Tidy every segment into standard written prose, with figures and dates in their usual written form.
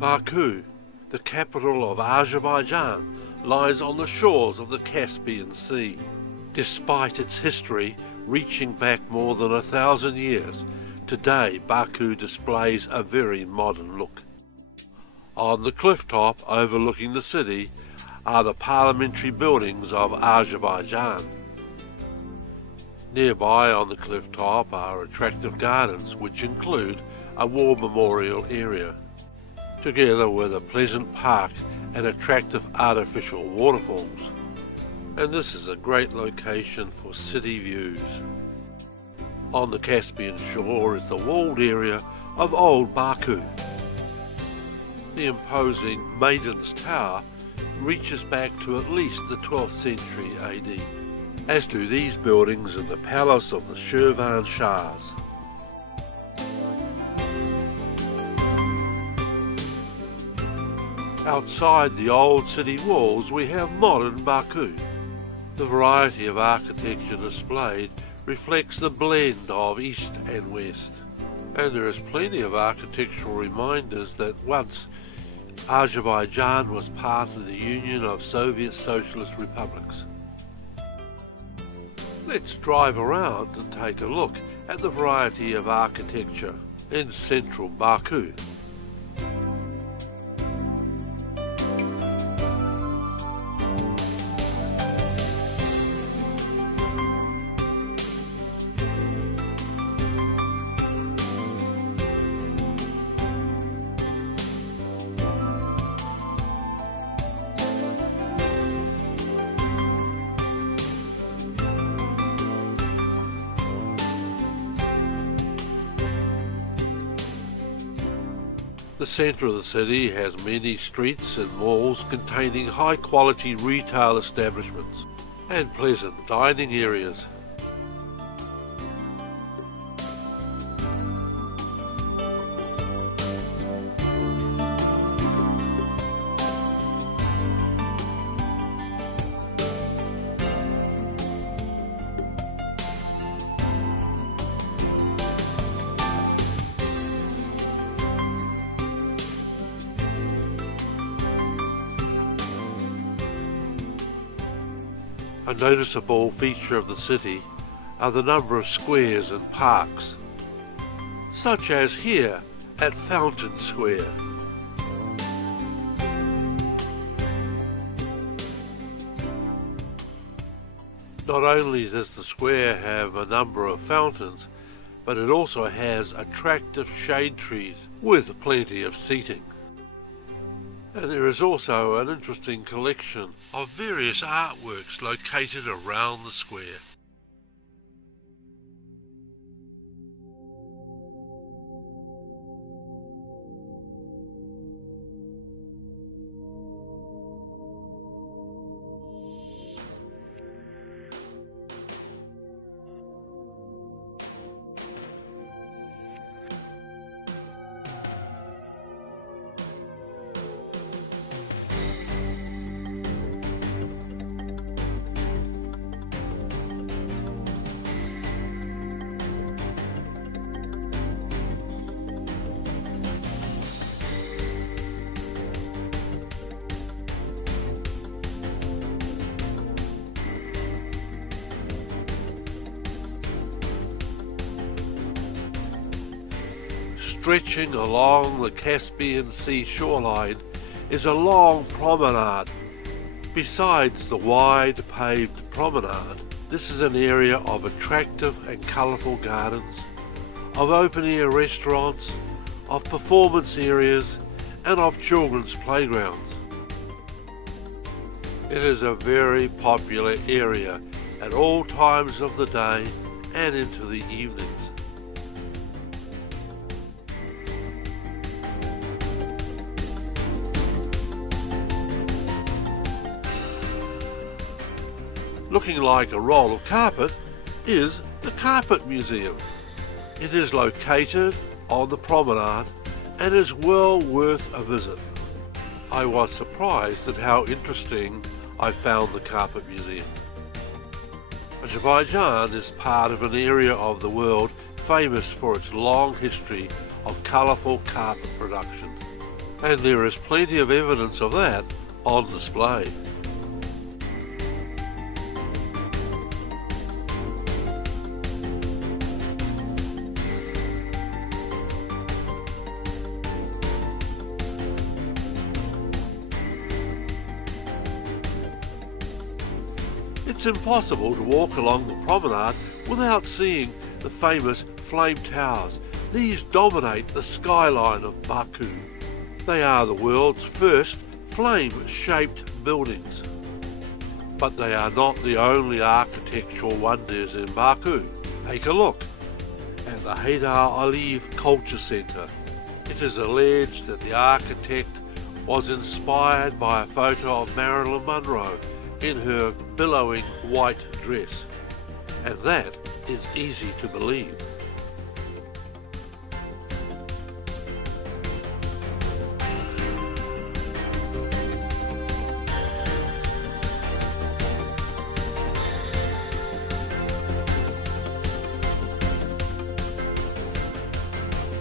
Baku, the capital of Azerbaijan, lies on the shores of the Caspian Sea. Despite its history reaching back more than 1,000 years, today Baku displays a very modern look. On the cliff top overlooking the city are the parliamentary buildings of Azerbaijan. Nearby on the cliff top are attractive gardens which include a war memorial area, together with a pleasant park and attractive artificial waterfalls. And this is a great location for city views. On the Caspian shore is the walled area of Old Baku. The imposing Maiden's Tower reaches back to at least the 12th century AD, as do these buildings in the palace of the Shirvan Shahs. Outside the old city walls we have modern Baku. The variety of architecture displayed reflects the blend of East and West, and there is plenty of architectural reminders that once Azerbaijan was part of the Union of Soviet Socialist Republics. Let's drive around and take a look at the variety of architecture in central Baku. The centre of the city has many streets and malls containing high-quality retail establishments and pleasant dining areas. A noticeable feature of the city are the number of squares and parks, such as here at Fountain Square. Not only does the square have a number of fountains, but it also has attractive shade trees with plenty of seating. And there is also an interesting collection of various artworks located around the square. Stretching along the Caspian Sea shoreline is a long promenade. Besides the wide paved promenade, this is an area of attractive and colourful gardens, of open-air restaurants, of performance areas, and of children's playgrounds. It is a very popular area at all times of the day and into the evenings. Looking like a roll of carpet is the Carpet Museum. It is located on the promenade and is well worth a visit. I was surprised at how interesting I found the Carpet Museum. Azerbaijan is part of an area of the world famous for its long history of colourful carpet production. and there is plenty of evidence of that on display. It's impossible to walk along the promenade without seeing the famous flame towers. These dominate the skyline of Baku. They are the world's first flame-shaped buildings. But they are not the only architectural wonders in Baku. Take a look at the Haydar Aliyev Culture Centre. It is alleged that the architect was inspired by a photo of Marilyn Monroe in her billowing white dress, and that is easy to believe.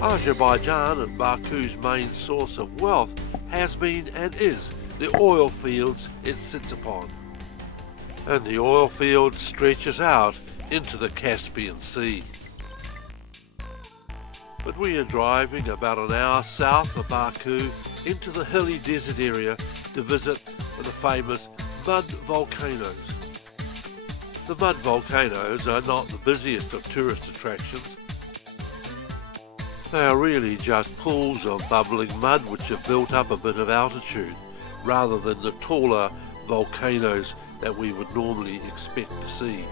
Azerbaijan and Baku's main source of wealth has been and is the oil fields it sits upon. And the oil field stretches out into the Caspian Sea. But we are driving about an hour south of Baku into the hilly desert area to visit the famous mud volcanoes. The mud volcanoes are not the busiest of tourist attractions. They are really just pools of bubbling mud which have built up a bit of altitude, rather than the taller volcanoes that we would normally expect to see.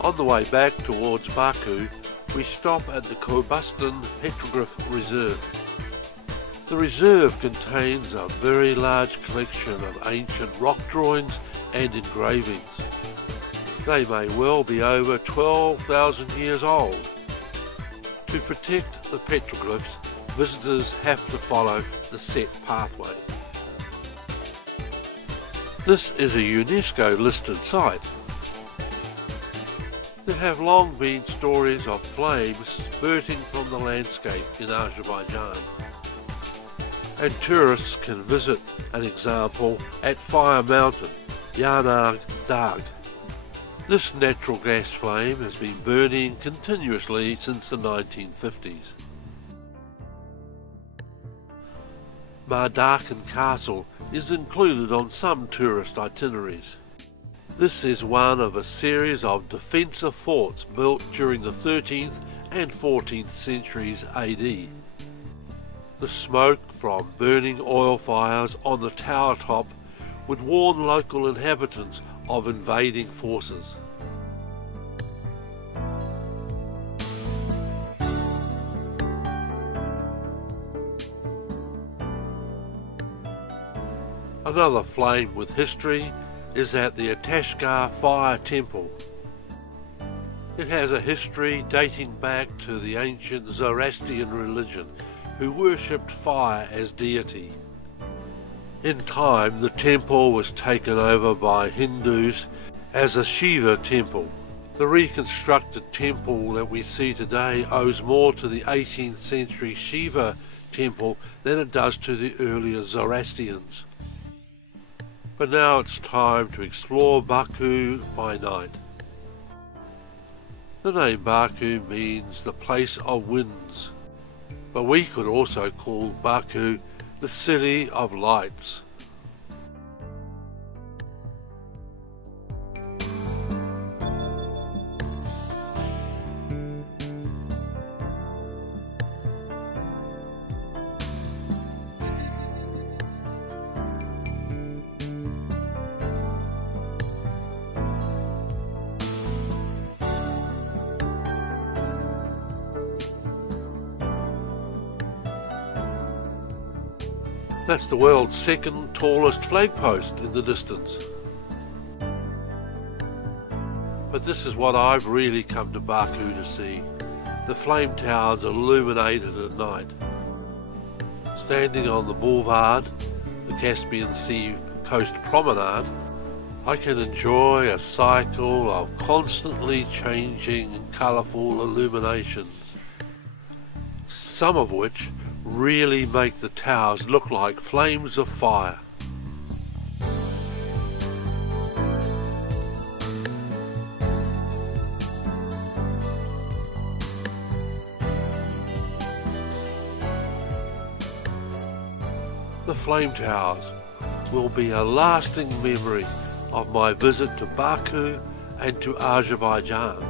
On the way back towards Baku, we stop at the Kobustan Petroglyph Reserve. The reserve contains a very large collection of ancient rock drawings and engravings. They may well be over 12,000 years old. To protect the petroglyphs, visitors have to follow the set pathway. This is a UNESCO listed site. There have long been stories of flames spurting from the landscape in Azerbaijan, and tourists can visit an example at Fire Mountain, Yanar Dag. This natural gas flame has been burning continuously since the 1950s. Mardarkan Castle is included on some tourist itineraries. This is one of a series of defensive forts built during the 13th and 14th centuries AD. The smoke from burning oil fires on the tower top would warn local inhabitants of invading forces. Another flame with history is at the Atashkar Fire Temple. It has a history dating back to the ancient Zoroastrian religion, who worshipped fire as deity. In time, the temple was taken over by Hindus as a Shiva temple. The reconstructed temple that we see today owes more to the 18th century Shiva temple than it does to the earlier Zoroastrians. But now it's time to explore Baku by night. The name Baku means the place of winds, but we could also call Baku the city of lights. That's the world's second tallest flagpost in the distance. But this is what I've really come to Baku to see. The flame towers illuminated at night. Standing on the boulevard, the Caspian Sea coast promenade, I can enjoy a cycle of constantly changing and colourful illuminations, some of which really make the towers look like flames of fire. The flame towers will be a lasting memory of my visit to Baku and to Azerbaijan.